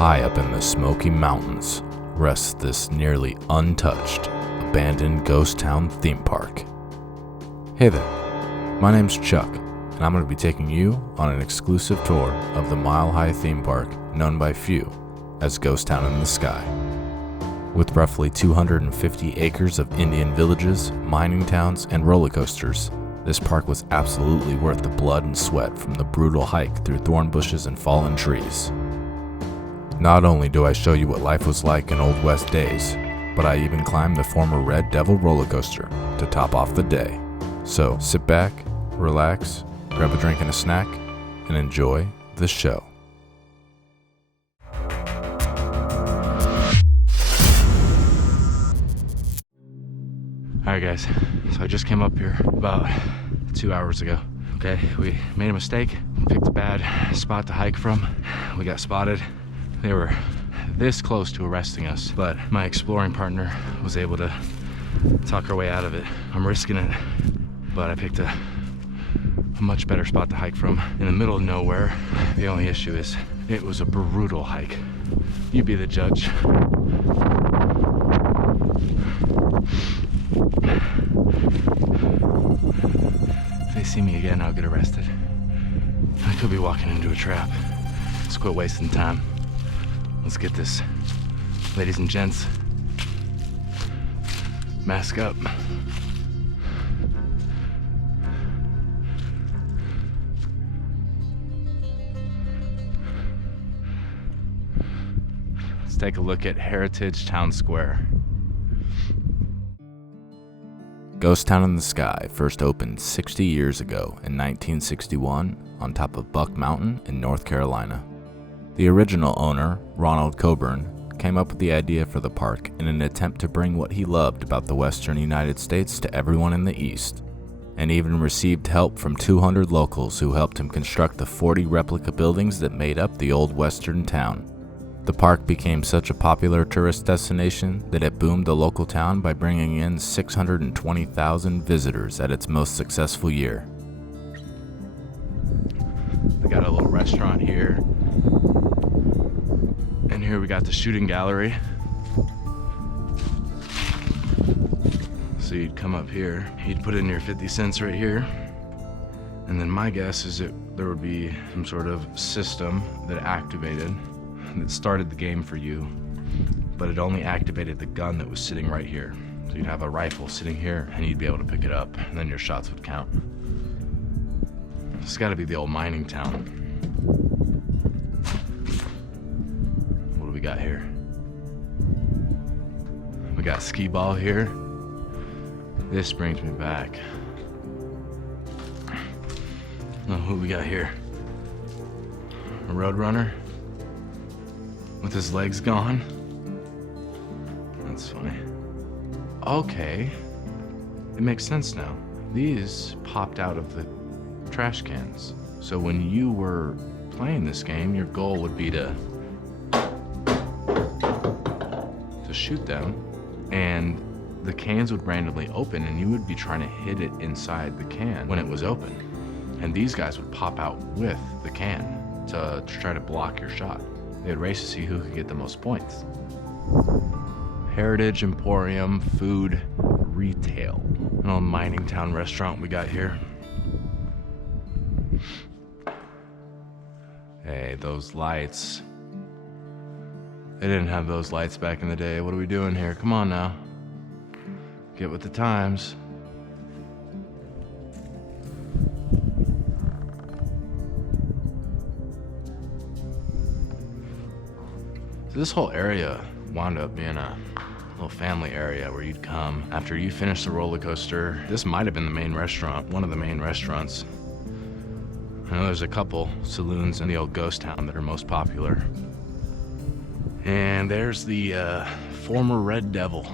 High up in the Smoky Mountains rests this nearly untouched, abandoned ghost town theme park. Hey there, my name's Chuck, and I'm going to be taking you on an exclusive tour of the mile-high theme park known by few as Ghost Town in the Sky. With roughly 250 acres of Indian villages, mining towns, and roller coasters, this park was absolutely worth the blood and sweat from the brutal hike through thorn bushes and fallen trees. Not only do I show you what life was like in Old West days, but I even climbed the former Red Devil roller coaster to top off the day. So sit back, relax, grab a drink and a snack, and enjoy the show. Alright guys, so I just came up here about 2 hours ago. Okay, we made a mistake, picked a bad spot to hike from. We got spotted. They were this close to arresting us, but my exploring partner was able to talk our way out of it. I'm risking it, but I picked a much better spot to hike from in the middle of nowhere. The only issue is it was a brutal hike. You be the judge. If they see me again, I'll get arrested. I could be walking into a trap. Let's quit wasting time. Let's get this. Ladies and gents, mask up. Let's take a look at Heritage Town Square. Ghost Town in the Sky first opened 60 years ago in 1961 on top of Buck Mountain in North Carolina. The original owner, Ronald Coburn, came up with the idea for the park in an attempt to bring what he loved about the western United States to everyone in the East, and even received help from 200 locals who helped him construct the 40 replica buildings that made up the old western town. The park became such a popular tourist destination that it boomed the local town by bringing in 620,000 visitors at its most successful year. We got a little restaurant here. And here we got the shooting gallery. So you'd come up here, you'd put in your 50 cents right here. And then my guess is that there would be some sort of system that activated, that started the game for you, but it only activated the gun that was sitting right here. So you'd have a rifle sitting here and you'd be able to pick it up and then your shots would count. It's gotta be the old mining town. What do we got here? We got skee ball here. This brings me back. Oh, who we got here? A roadrunner with his legs gone. That's funny. Okay, it makes sense now. These popped out of the trash cans. So when you were playing this game, your goal would be to shoot them, and the cans would randomly open and you would be trying to hit it inside the can when it was open. And these guys would pop out with the can to try to block your shot. They'd race to see who could get the most points. Heritage Emporium Food Retail. An old mining town restaurant we got here. Hey, those lights. They didn't have those lights back in the day. What are we doing here? Come on now. Get with the times. So this whole area wound up being a little family area where you'd come after you finished the roller coaster. This might have been the main restaurant, one of the main restaurants. I know there's a couple saloons in the old ghost town that are most popular. And there's the former Red Devil.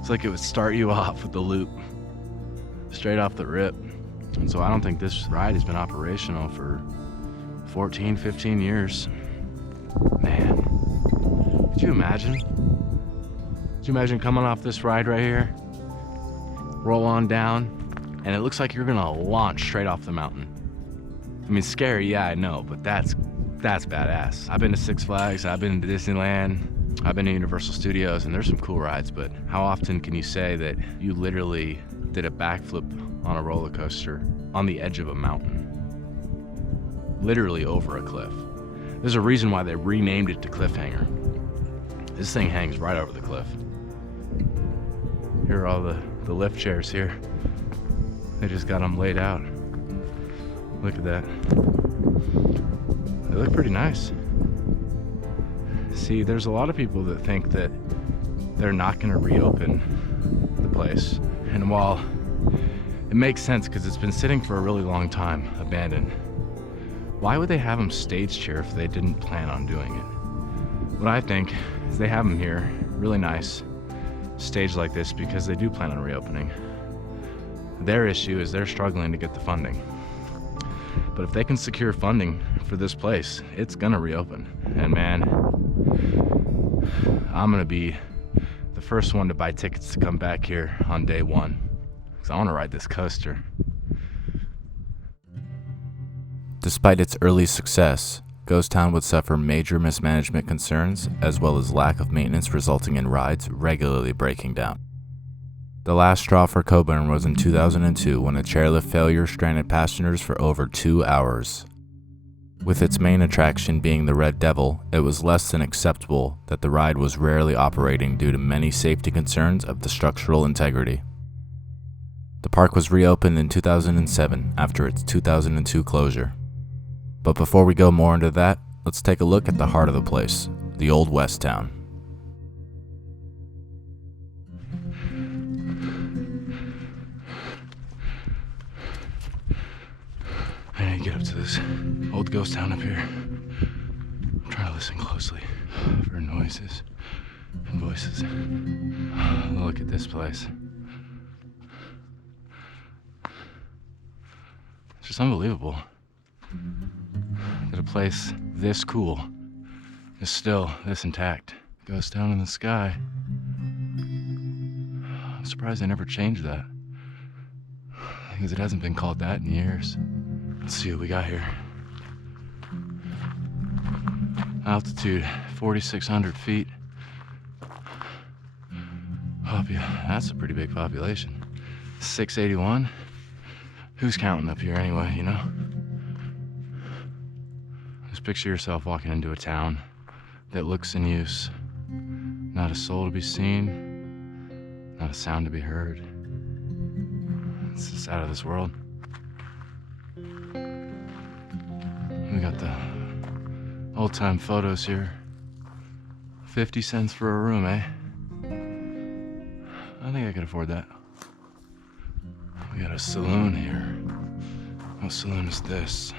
It's like it would start you off with the loop, straight off the rip. And so I don't think this ride has been operational for 14, 15 years. Man, could you imagine? Could you imagine coming off this ride right here? Roll on down, and it looks like you're gonna launch straight off the mountain. I mean, scary, yeah, I know, but that's That's badass. I've been to Six Flags, I've been to Disneyland, I've been to Universal Studios, and there's some cool rides, but how often can you say that you literally did a backflip on a roller coaster on the edge of a mountain? Literally over a cliff. There's a reason why they renamed it to Cliffhanger. This thing hangs right over the cliff. Here are all the lift chairs here. They just got them laid out. Look at that. They look pretty nice. See, there's a lot of people that think that they're not gonna reopen the place. And while it makes sense because it's been sitting for a really long time, abandoned, why would they have them staged here if they didn't plan on doing it? What I think is they have them here, really nice, staged like this because they do plan on reopening. Their issue is they're struggling to get the funding. But if they can secure funding for this place, it's gonna reopen. And man, I'm gonna be the first one to buy tickets to come back here on day one, because I wanna ride this coaster. Despite its early success, Ghost Town would suffer major mismanagement concerns as well as lack of maintenance, resulting in rides regularly breaking down. The last straw for Coburn was in 2002 when a chairlift failure stranded passengers for over 2 hours. With its main attraction being the Red Devil, it was less than acceptable that the ride was rarely operating due to many safety concerns of the structural integrity. The park was reopened in 2007 after its 2002 closure. But before we go more into that, let's take a look at the heart of the place, the Old West Town. I need to get up to this old ghost town up here. I'm trying to listen closely for noises and voices. Look at this place. It's just unbelievable that a place this cool is still this intact. Ghost town in the sky. I'm surprised they never changed that, because it hasn't been called that in years. Let's see what we got here. Altitude 4,600 feet. That's a pretty big population. 681. Who's counting up here anyway, you know? Just picture yourself walking into a town that looks in use. Not a soul to be seen, not a sound to be heard. It's just out of this world. We got the old-time photos here. 50 cents for a room, eh? I think I could afford that. We got a saloon here. What saloon is this?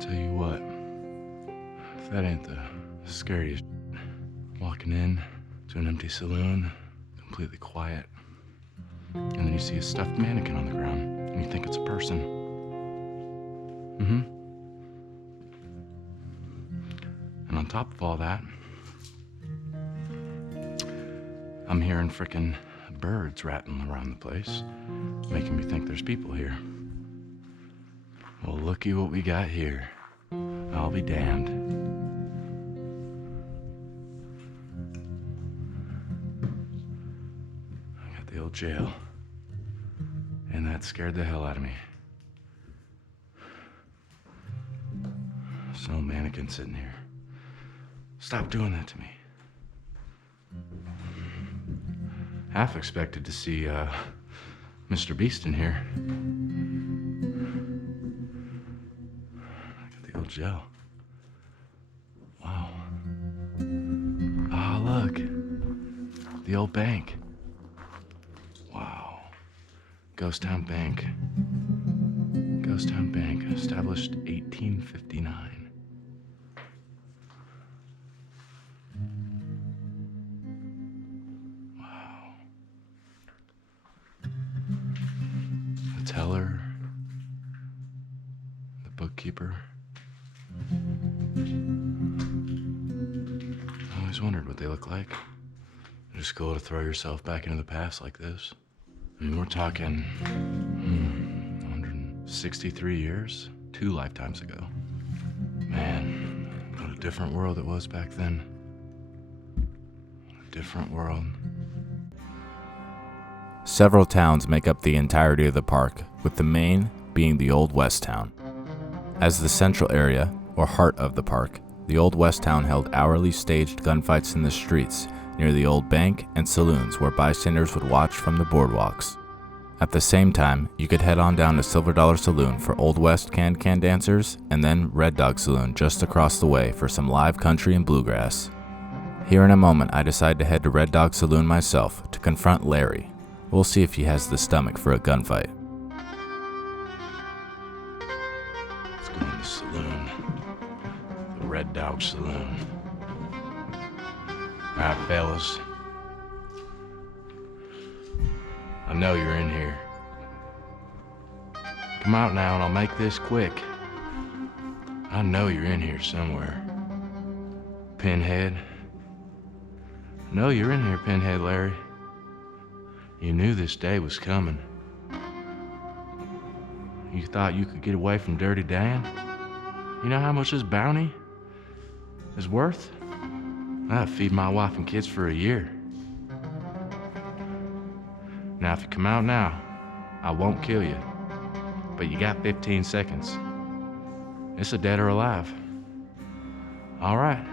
Tell you what, if that ain't the scariest. Walking in to an empty saloon, completely quiet, and then you see a stuffed mannequin on the ground, and you think it's a person. And on top of all that, I'm hearing frickin' birds rattling around the place, making me think there's people here. Well, looky what we got here. I'll be damned. The old jail, and that scared the hell out of me. There's no mannequin sitting here. Stop doing that to me. Half expected to see Mr. Beast in here. Look at the old jail. Wow. Ah, look, the old bank. Wow. Ghost Town Bank. Ghost Town Bank, established 1859. Wow. The teller, the bookkeeper. I always wondered what they look like. just cool to throw yourself back into the past like this. I mean, we're talking 163 years, 2 lifetimes ago. Man, what a different world it was back then. A different world. Several towns make up the entirety of the park, with the main being the Old West Town. As the central area, or heart of the park, the Old West Town held hourly staged gunfights in the streets near the old bank and saloons where bystanders would watch from the boardwalks. At the same time, you could head on down to Silver Dollar Saloon for Old West can dancers, and then Red Dog Saloon just across the way for some live country and bluegrass. Here in a moment, I decide to head to Red Dog Saloon myself to confront Larry. We'll see if he has the stomach for a gunfight. Let's go in the saloon. The Red Dog Saloon. All right, fellas. I know you're in here. Come out now and I'll make this quick. I know you're in here somewhere. Pinhead. I know you're in here, Pinhead Larry. You knew this day was coming. You thought you could get away from Dirty Dan? You know how much this bounty is worth? I'd feed my wife and kids for a year. Now, if you come out now, I won't kill you. But you got 15 seconds. It's a dead or alive. All right.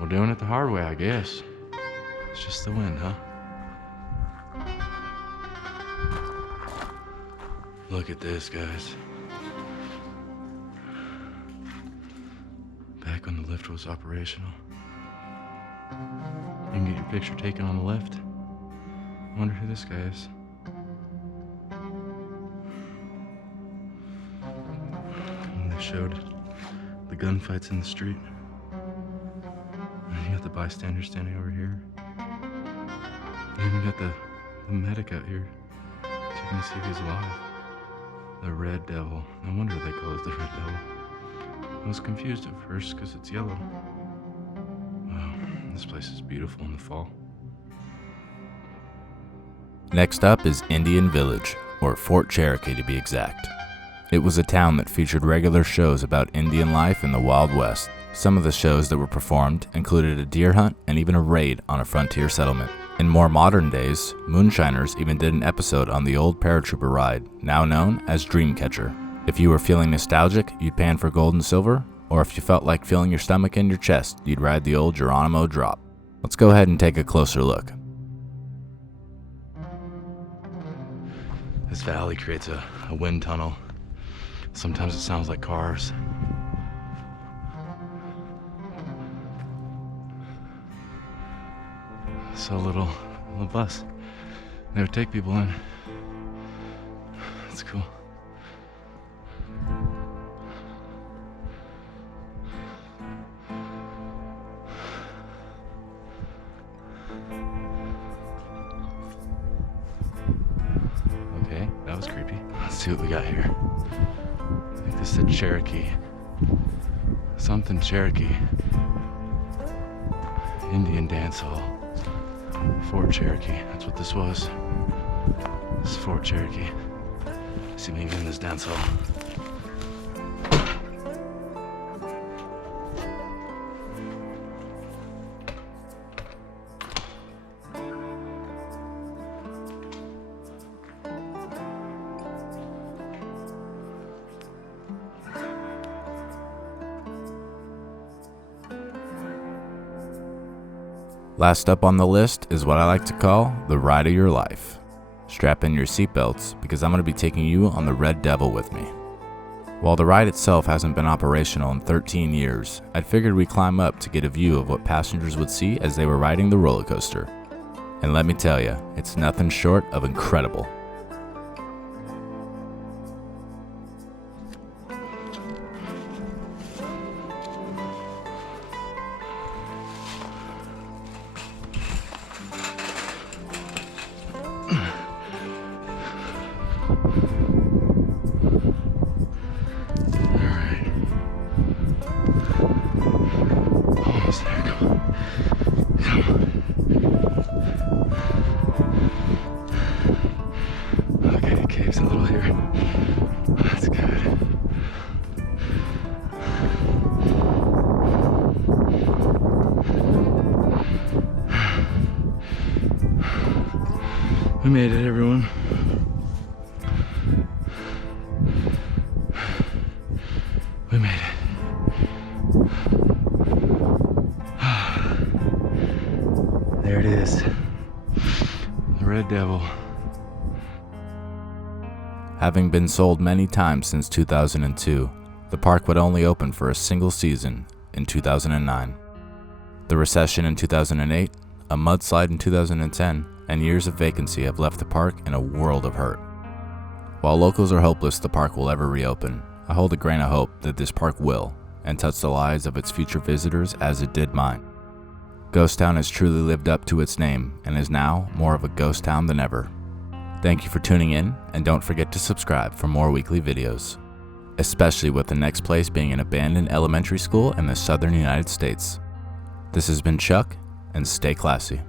We're doing it the hard way, I guess. It's just the wind, huh? Look at this, guys. Back when the lift was operational. You can get your picture taken on the lift. I wonder who this guy is. And they showed the gunfights in the street. And you got the bystander standing over here. You even got the medic out here checking to see if he's alive. The Red Devil. No wonder they call it the Red Devil. I was confused at first because it's yellow. Wow, this place is beautiful in the fall. Next up is Indian Village, or Fort Cherokee to be exact. It was a town that featured regular shows about Indian life in the Wild West. Some of the shows that were performed included a deer hunt and even a raid on a frontier settlement. In more modern days, moonshiners even did an episode on the old paratrooper ride, now known as Dreamcatcher. If you were feeling nostalgic, you'd pan for gold and silver, or if you felt like feeling your stomach in your chest, you'd ride the old Geronimo drop. Let's go ahead and take a closer look. This valley creates a wind tunnel. Sometimes it sounds like cars. So little bus. They would take people in. That's cool. Okay, that was creepy. Let's see what we got here. I think this said Cherokee. Something Cherokee. Indian dance hall. Fort Cherokee, that's what this was. This is Fort Cherokee. Let's see if we can get in this dance hall. Last up on the list is what I like to call the ride of your life. Strap in your seatbelts because I'm going to be taking you on the Red Devil with me. While the ride itself hasn't been operational in 13 years, I'd figured we'd climb up to get a view of what passengers would see as they were riding the roller coaster. And let me tell you, it's nothing short of incredible. Almost there, come on. Come on. We made it, everyone. We made it. There it is. The Red Devil. Having been sold many times since 2002, the park would only open for a single season in 2009. The recession in 2008, a mudslide in 2010, and years of vacancy have left the park in a world of hurt. While locals are hopeless the park will ever reopen, I hold a grain of hope that this park will, and touch the lives of its future visitors as it did mine. Ghost Town has truly lived up to its name and is now more of a ghost town than ever. Thank you for tuning in, and don't forget to subscribe for more weekly videos, especially with the next place being an abandoned elementary school in the southern United States. This has been Chuck, and stay classy.